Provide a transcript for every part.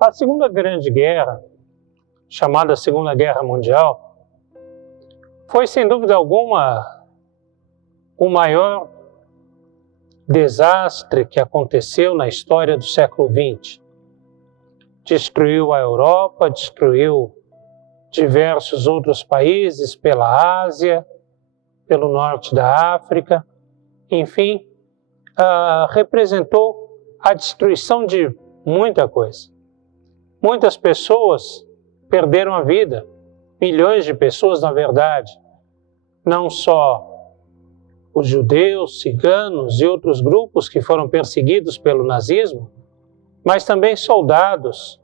A Segunda Grande Guerra, chamada Segunda Guerra Mundial, foi sem dúvida alguma o maior desastre que aconteceu na história do século XX. Destruiu a Europa, destruiu diversos outros países pela Ásia, pelo norte da África, enfim, representou a destruição de muita coisa. Muitas pessoas perderam a vida, milhões de pessoas, na verdade, não só os judeus, ciganos e outros grupos que foram perseguidos pelo nazismo, mas também soldados,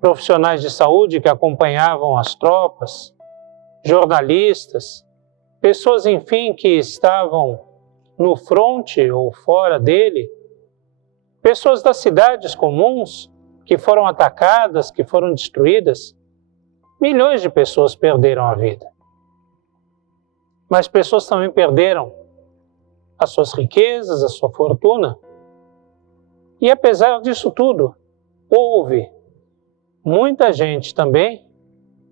profissionais de saúde que acompanhavam as tropas, jornalistas, pessoas, enfim, que estavam no fronte ou fora dele, pessoas das cidades comuns que foram atacadas, que foram destruídas. Milhões de pessoas perderam a vida. Mas pessoas também perderam as suas riquezas, a sua fortuna. E apesar disso tudo, houve muita gente também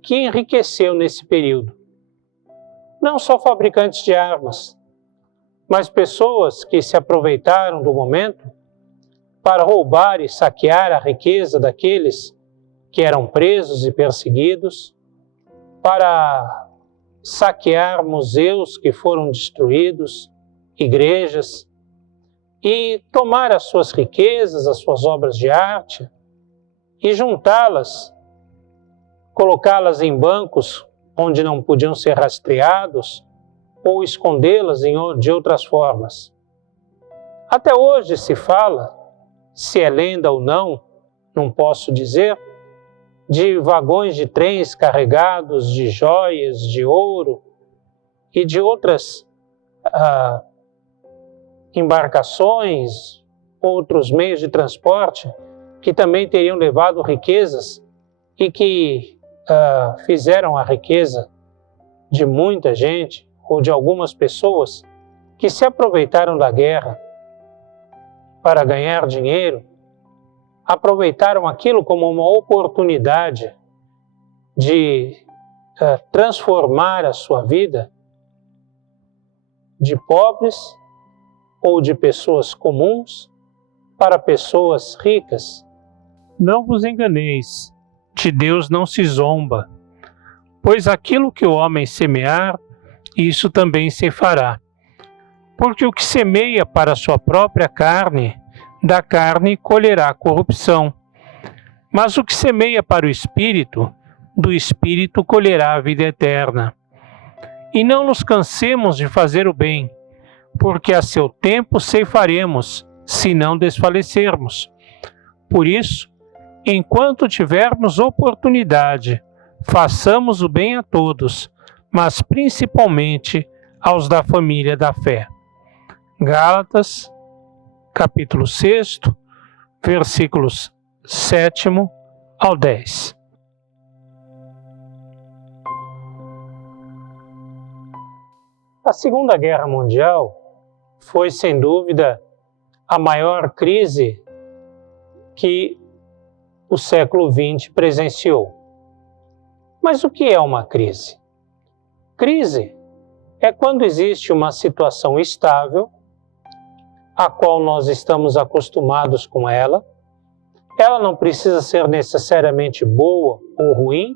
que enriqueceu nesse período. Não só fabricantes de armas, mas pessoas que se aproveitaram do momento para roubar e saquear a riqueza daqueles que eram presos e perseguidos, para saquear museus que foram destruídos, igrejas, e tomar as suas riquezas, as suas obras de arte, e juntá-las, colocá-las em bancos onde não podiam ser rastreados, ou escondê-las de outras formas. Até hoje se fala, se é lenda ou não posso dizer, de vagões de trens carregados de joias, de ouro e de outras embarcações, outros meios de transporte que também teriam levado riquezas e que fizeram a riqueza de muita gente ou de algumas pessoas que se aproveitaram da guerra para ganhar dinheiro, aproveitaram aquilo como uma oportunidade de transformar a sua vida de pobres ou de pessoas comuns para pessoas ricas. Não vos enganeis, de Deus não se zomba, pois aquilo que o homem semear, isso também se fará. Porque o que semeia para a sua própria carne, da carne colherá corrupção. Mas o que semeia para o Espírito, do Espírito colherá a vida eterna. E não nos cansemos de fazer o bem, porque a seu tempo ceifaremos, se não desfalecermos. Por isso, enquanto tivermos oportunidade, façamos o bem a todos, mas principalmente aos da família da fé. Gálatas, capítulo 6, versículos 7 ao 10. A Segunda Guerra Mundial foi, sem dúvida, a maior crise que o século XX presenciou. Mas o que é uma crise? Crise é quando existe uma situação estável, a qual nós estamos acostumados com ela. Ela não precisa ser necessariamente boa ou ruim,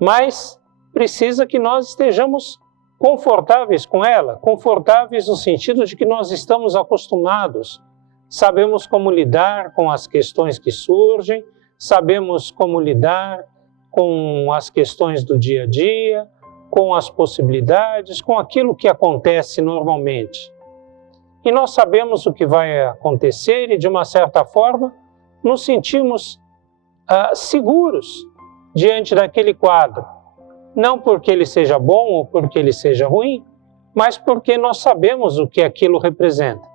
mas precisa que nós estejamos confortáveis com ela, confortáveis no sentido de que nós estamos acostumados, sabemos como lidar com as questões que surgem, sabemos como lidar com as questões do dia a dia, com as possibilidades, com aquilo que acontece normalmente. E nós sabemos o que vai acontecer e, de uma certa forma, nos sentimos seguros diante daquele quadro. Não porque ele seja bom ou porque ele seja ruim, mas porque nós sabemos o que aquilo representa.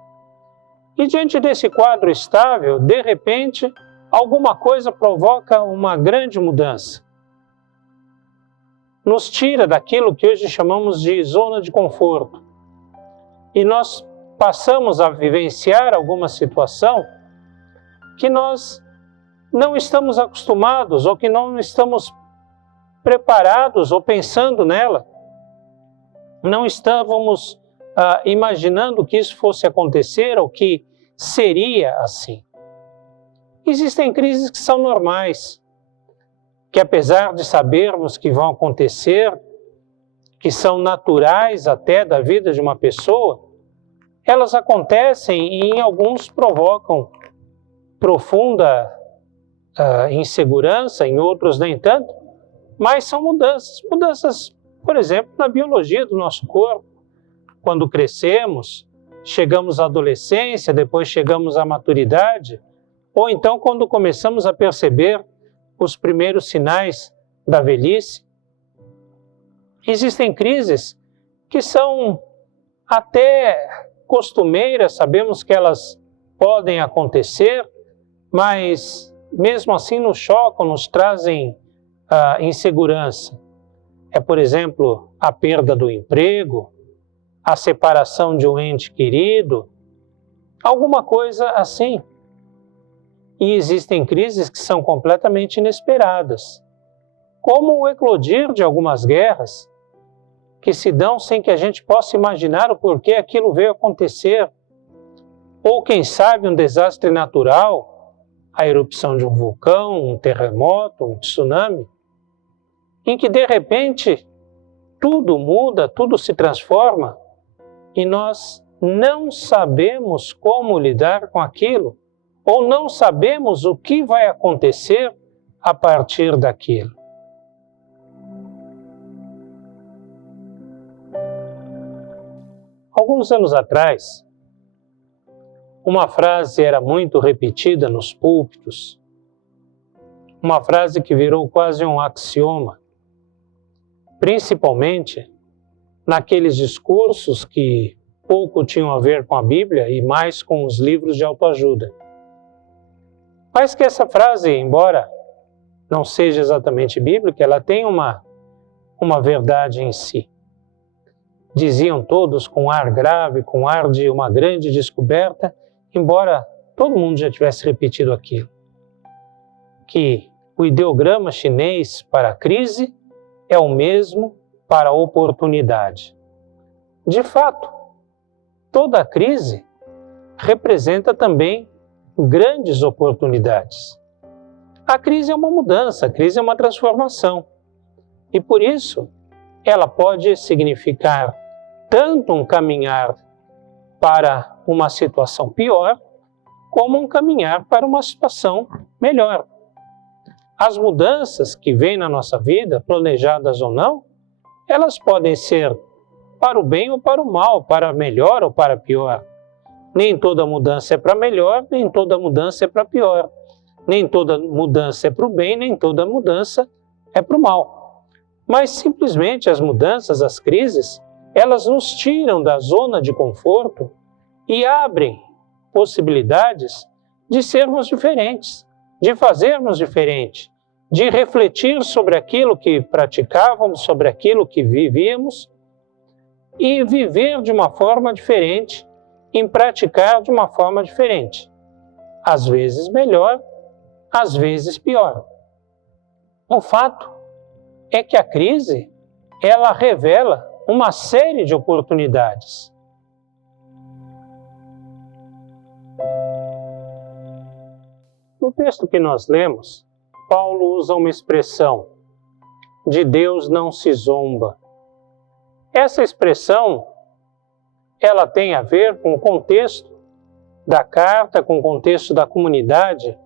E diante desse quadro estável, de repente, alguma coisa provoca uma grande mudança. Nos tira daquilo que hoje chamamos de zona de conforto. E nós passamos a vivenciar alguma situação que nós não estamos acostumados ou que não estamos preparados ou pensando nela. Não estávamos imaginando que isso fosse acontecer ou que seria assim. Existem crises que são normais, que apesar de sabermos que vão acontecer, que são naturais até da vida de uma pessoa, elas acontecem e em alguns provocam profunda insegurança, em outros nem tanto, mas são mudanças, por exemplo, na biologia do nosso corpo. Quando crescemos, chegamos à adolescência, depois chegamos à maturidade, ou então quando começamos a perceber os primeiros sinais da velhice. Existem crises que são até costumeiras, sabemos que elas podem acontecer, mas mesmo assim nos chocam, nos trazem insegurança. É, por exemplo, a perda do emprego, a separação de um ente querido, alguma coisa assim. E existem crises que são completamente inesperadas, como o eclodir de algumas guerras, que se dão sem que a gente possa imaginar o porquê aquilo veio acontecer. Ou, quem sabe, um desastre natural, a erupção de um vulcão, um terremoto, um tsunami, em que, de repente, tudo muda, tudo se transforma, e nós não sabemos como lidar com aquilo, ou não sabemos o que vai acontecer a partir daquilo. Alguns anos atrás, uma frase era muito repetida nos púlpitos, uma frase que virou quase um axioma, principalmente naqueles discursos que pouco tinham a ver com a Bíblia e mais com os livros de autoajuda. Mas que essa frase, embora não seja exatamente bíblica, ela tem uma verdade em si. Diziam todos com ar grave, com ar de uma grande descoberta, embora todo mundo já tivesse repetido aquilo, que o ideograma chinês para a crise é o mesmo para a oportunidade. De fato, toda crise representa também grandes oportunidades. A crise é uma mudança, a crise é uma transformação. E por isso, ela pode significar tanto um caminhar para uma situação pior, como um caminhar para uma situação melhor. As mudanças que vêm na nossa vida, planejadas ou não, elas podem ser para o bem ou para o mal, para melhor ou para pior. Nem toda mudança é para melhor, nem toda mudança é para pior. Nem toda mudança é para o bem, nem toda mudança é para o mal. Mas simplesmente as mudanças, as crises, elas nos tiram da zona de conforto e abrem possibilidades de sermos diferentes, de fazermos diferente, de refletir sobre aquilo que praticávamos, sobre aquilo que vivíamos e viver de uma forma diferente, em praticar de uma forma diferente. Às vezes melhor, às vezes pior. O fato é que a crise, ela revela uma série de oportunidades. No texto que nós lemos, Paulo usa uma expressão, de Deus não se zomba. Essa expressão, ela tem a ver com o contexto da carta, com o contexto da comunidade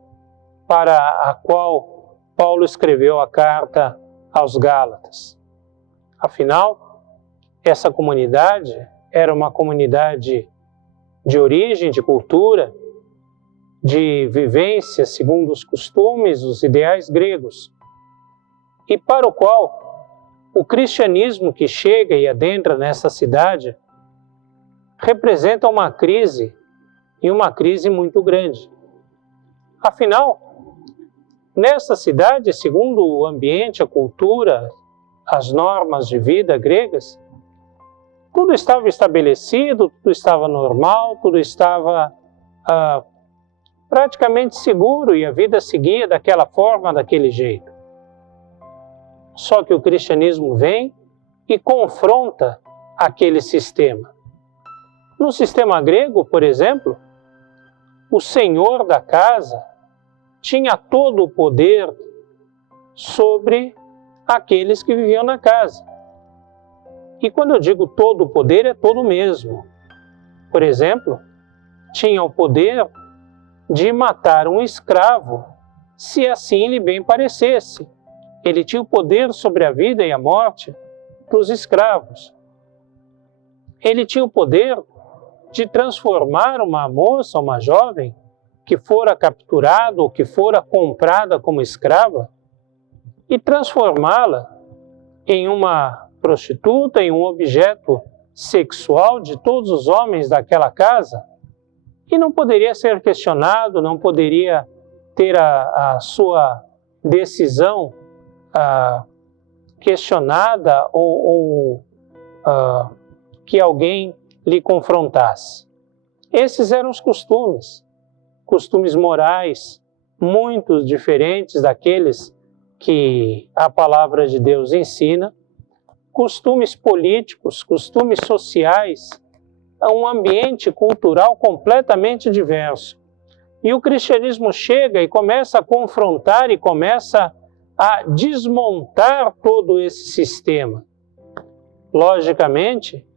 para a qual Paulo escreveu a carta aos Gálatas. Afinal, essa comunidade era uma comunidade de origem, de cultura, de vivência segundo os costumes, os ideais gregos, e para o qual o cristianismo que chega e adentra nessa cidade representa uma crise, e uma crise muito grande. Afinal, nessa cidade, segundo o ambiente, a cultura, as normas de vida gregas, tudo estava estabelecido, tudo estava normal, tudo estava praticamente seguro e a vida seguia daquela forma, daquele jeito. Só que o cristianismo vem e confronta aquele sistema. No sistema grego, por exemplo, o senhor da casa tinha todo o poder sobre aqueles que viviam na casa. E quando eu digo todo o poder, é todo mesmo. Por exemplo, tinha o poder de matar um escravo, se assim lhe bem parecesse. Ele tinha o poder sobre a vida e a morte dos escravos. Ele tinha o poder de transformar uma moça, uma jovem, que fora capturada ou que fora comprada como escrava, e transformá-la em uma prostituta, em um objeto sexual de todos os homens daquela casa, e não poderia ser questionado, não poderia ter a sua decisão questionada ou que alguém lhe confrontasse. Esses eram os costumes morais muito diferentes daqueles que a palavra de Deus ensina, costumes políticos, costumes sociais, um ambiente cultural completamente diverso. E o cristianismo chega e começa a confrontar e começa a desmontar todo esse sistema. Logicamente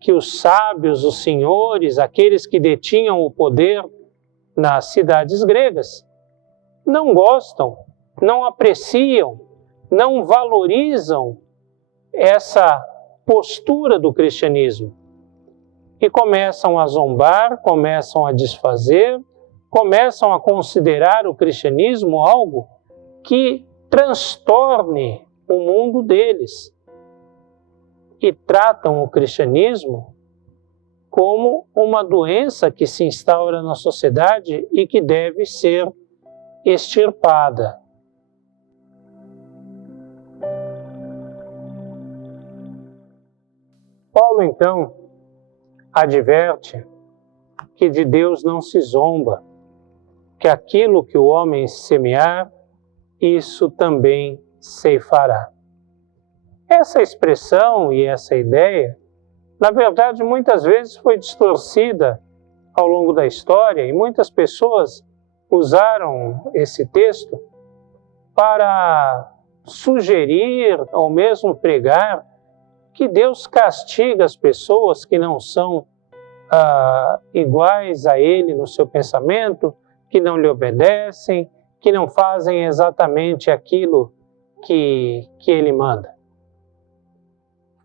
que os sábios, os senhores, aqueles que detinham o poder nas cidades gregas, não gostam, não apreciam, não valorizam essa postura do cristianismo. E começam a zombar, começam a desfazer, começam a considerar o cristianismo algo que transtorne o mundo deles. E tratam o cristianismo como uma doença que se instaura na sociedade e que deve ser extirpada. Paulo, então, adverte que de Deus não se zomba, que aquilo que o homem semear, isso também ceifará. Essa expressão e essa ideia, na verdade, muitas vezes foi distorcida ao longo da história e muitas pessoas usaram esse texto para sugerir ou mesmo pregar que Deus castiga as pessoas que não são iguais a Ele no seu pensamento, que não lhe obedecem, que não fazem exatamente aquilo que Ele manda.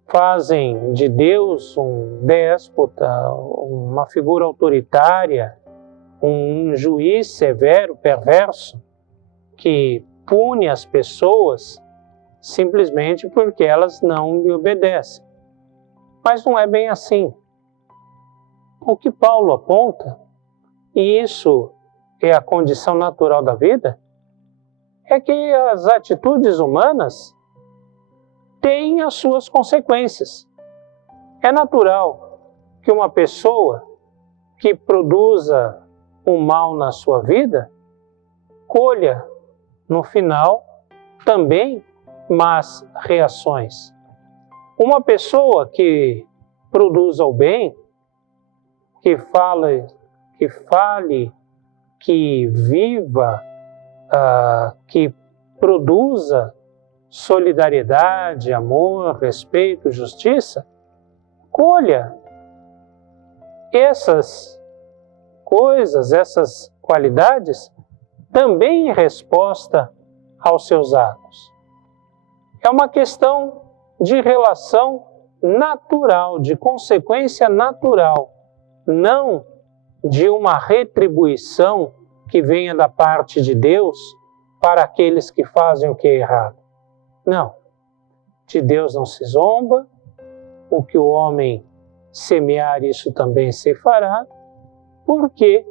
Fazem de Deus um déspota, uma figura autoritária, um juiz severo, perverso, que pune as pessoas simplesmente porque elas não lhe obedecem. Mas não é bem assim. O que Paulo aponta, e isso é a condição natural da vida, é que as atitudes humanas têm as suas consequências. É natural que uma pessoa que produza o mal na sua vida colha, no final, também más reações. Uma pessoa que produza o bem, que fale, que viva, que produza solidariedade, amor, respeito, justiça, colha essas coisas, essas qualidades, também em resposta aos seus atos. É uma questão de relação natural, de consequência natural, não de uma retribuição que venha da parte de Deus para aqueles que fazem o que é errado. Não. De Deus não se zomba, o que o homem semear, isso também se fará, porque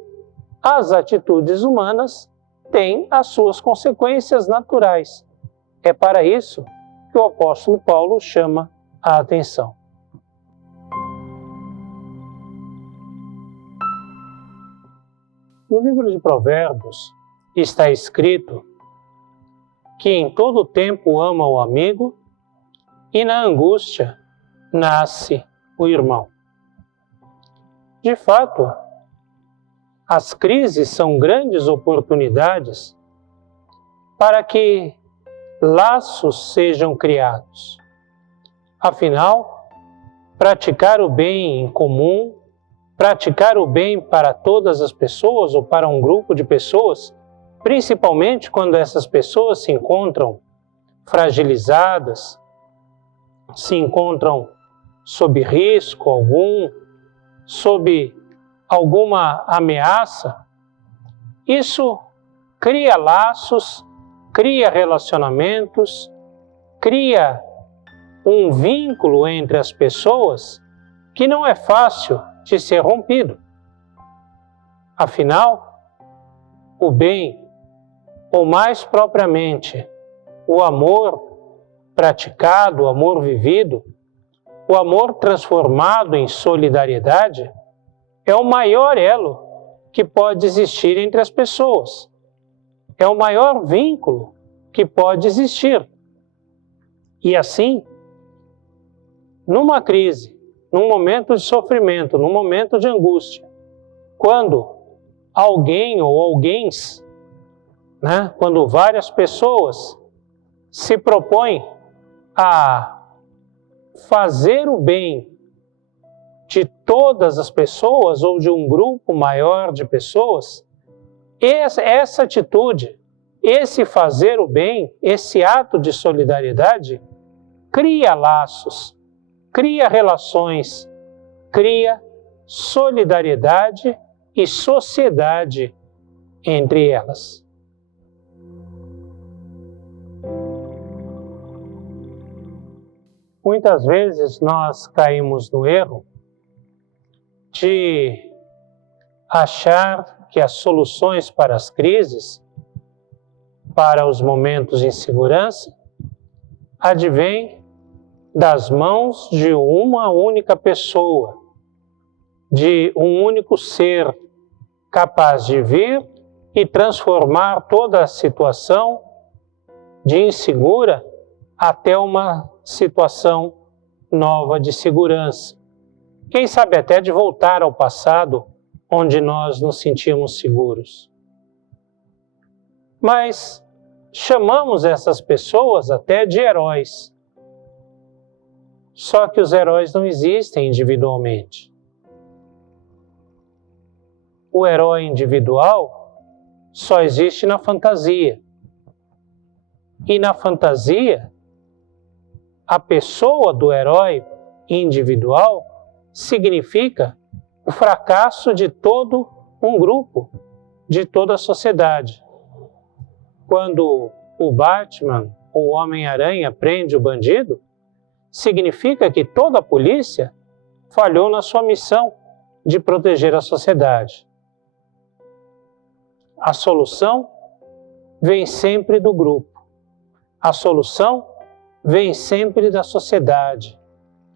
as atitudes humanas têm as suas consequências naturais. É para isso que o apóstolo Paulo chama a atenção. no livro de Provérbios está escrito que em todo tempo ama o amigo e na angústia nasce o irmão. De fato, as crises são grandes oportunidades para que laços sejam criados. Afinal, praticar o bem em comum, praticar o bem para todas as pessoas ou para um grupo de pessoas, principalmente quando essas pessoas se encontram fragilizadas, se encontram sob risco algum, sob alguma ameaça, isso cria laços, cria relacionamentos, cria um vínculo entre as pessoas que não é fácil de ser rompido. Afinal, o bem, ou mais propriamente, o amor praticado, o amor vivido, o amor transformado em solidariedade, é o maior elo que pode existir entre as pessoas. É o maior vínculo que pode existir. E assim, numa crise, num momento de sofrimento, num momento de angústia, quando alguém ou alguéns, quando várias pessoas se propõem a fazer o bem de todas as pessoas ou de um grupo maior de pessoas, essa atitude, esse fazer o bem, esse ato de solidariedade, cria laços, cria relações, cria solidariedade e sociedade entre elas. Muitas vezes nós caímos no erro de achar que as soluções para as crises, para os momentos de insegurança, advêm das mãos de uma única pessoa, de um único ser capaz de vir e transformar toda a situação de insegura até uma situação nova de segurança. Quem sabe até de voltar ao passado, onde nós nos sentíamos seguros. Mas chamamos essas pessoas até de heróis. Só que os heróis não existem individualmente. O herói individual só existe na fantasia. E na fantasia, a pessoa do herói individual significa o fracasso de todo um grupo, de toda a sociedade. Quando o Batman, o Homem-Aranha, prende o bandido, significa que toda a polícia falhou na sua missão de proteger a sociedade. A solução vem sempre do grupo. A solução vem sempre da sociedade.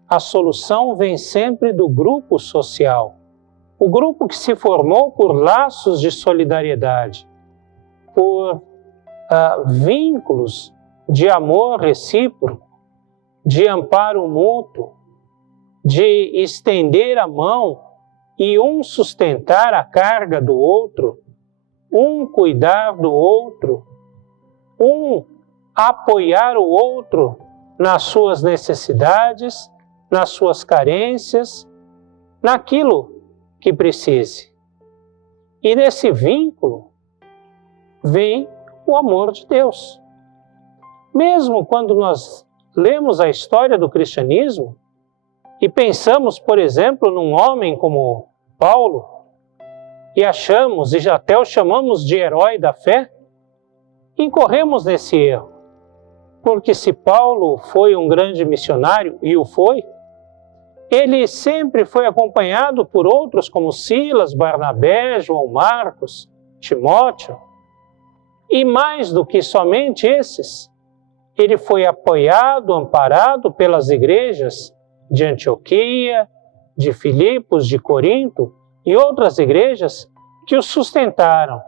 A solução vem sempre do grupo social. O grupo que se formou por laços de solidariedade, por vínculos de amor recíproco, de amparo mútuo, de estender a mão e um sustentar a carga do outro, um cuidar do outro, um apoiar o outro nas suas necessidades, nas suas carências, naquilo que precise. E nesse vínculo vem o amor de Deus. Mesmo quando nós lemos a história do cristianismo e pensamos, por exemplo, num homem como Paulo, e achamos, e já até o chamamos de herói da fé, incorremos nesse erro. Porque se Paulo foi um grande missionário, e o foi, ele sempre foi acompanhado por outros como Silas, Barnabé, João Marcos, Timóteo. E mais do que somente esses, ele foi apoiado, amparado pelas igrejas de Antioquia, de Filipos, de Corinto e outras igrejas que o sustentaram,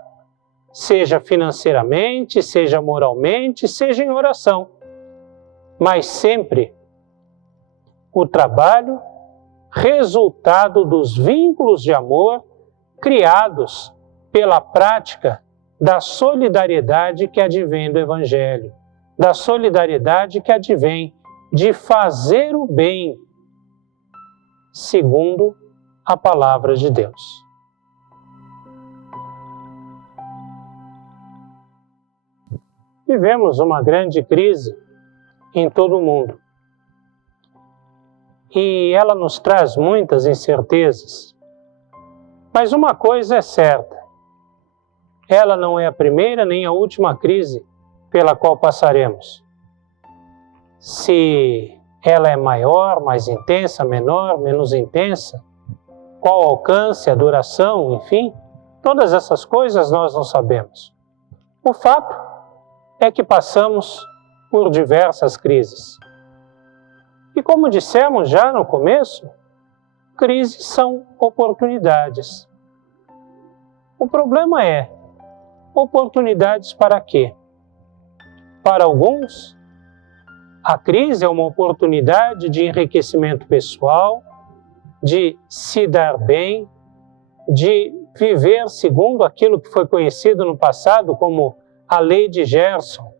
seja financeiramente, seja moralmente, seja em oração, mas sempre o trabalho resultado dos vínculos de amor criados pela prática da solidariedade que advém do Evangelho, da solidariedade que advém de fazer o bem segundo a palavra de Deus. Vivemos uma grande crise em todo o mundo e ela nos traz muitas incertezas. Mas uma coisa é certa, ela não é a primeira nem a última crise pela qual passaremos. Se ela é maior, mais intensa, menor, menos intensa, qual o alcance, a duração, enfim, todas essas coisas nós não sabemos. O fato é que passamos por diversas crises. E como dissemos já no começo, crises são oportunidades. O problema é, oportunidades para quê? Para alguns, a crise é uma oportunidade de enriquecimento pessoal, de se dar bem, de viver segundo aquilo que foi conhecido no passado como a lei de Gerson,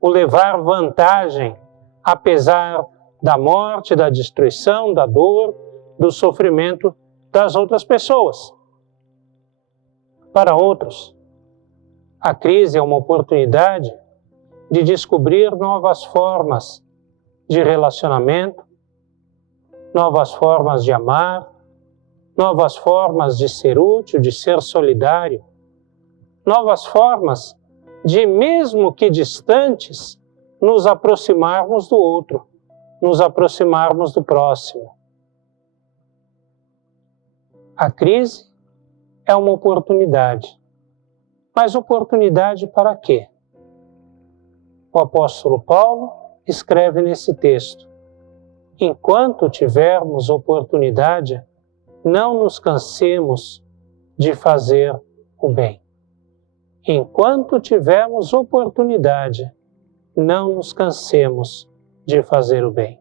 o levar vantagem apesar da morte, da destruição, da dor, do sofrimento das outras pessoas. Para outros, a crise é uma oportunidade de descobrir novas formas de relacionamento, novas formas de amar, novas formas de ser útil, de ser solidário, novas formas de, mesmo que distantes, nos aproximarmos do outro, nos aproximarmos do próximo. A crise é uma oportunidade. Mas oportunidade para quê? O apóstolo Paulo escreve nesse texto: enquanto tivermos oportunidade, não nos cansemos de fazer o bem. Enquanto tivermos oportunidade, não nos cansemos de fazer o bem.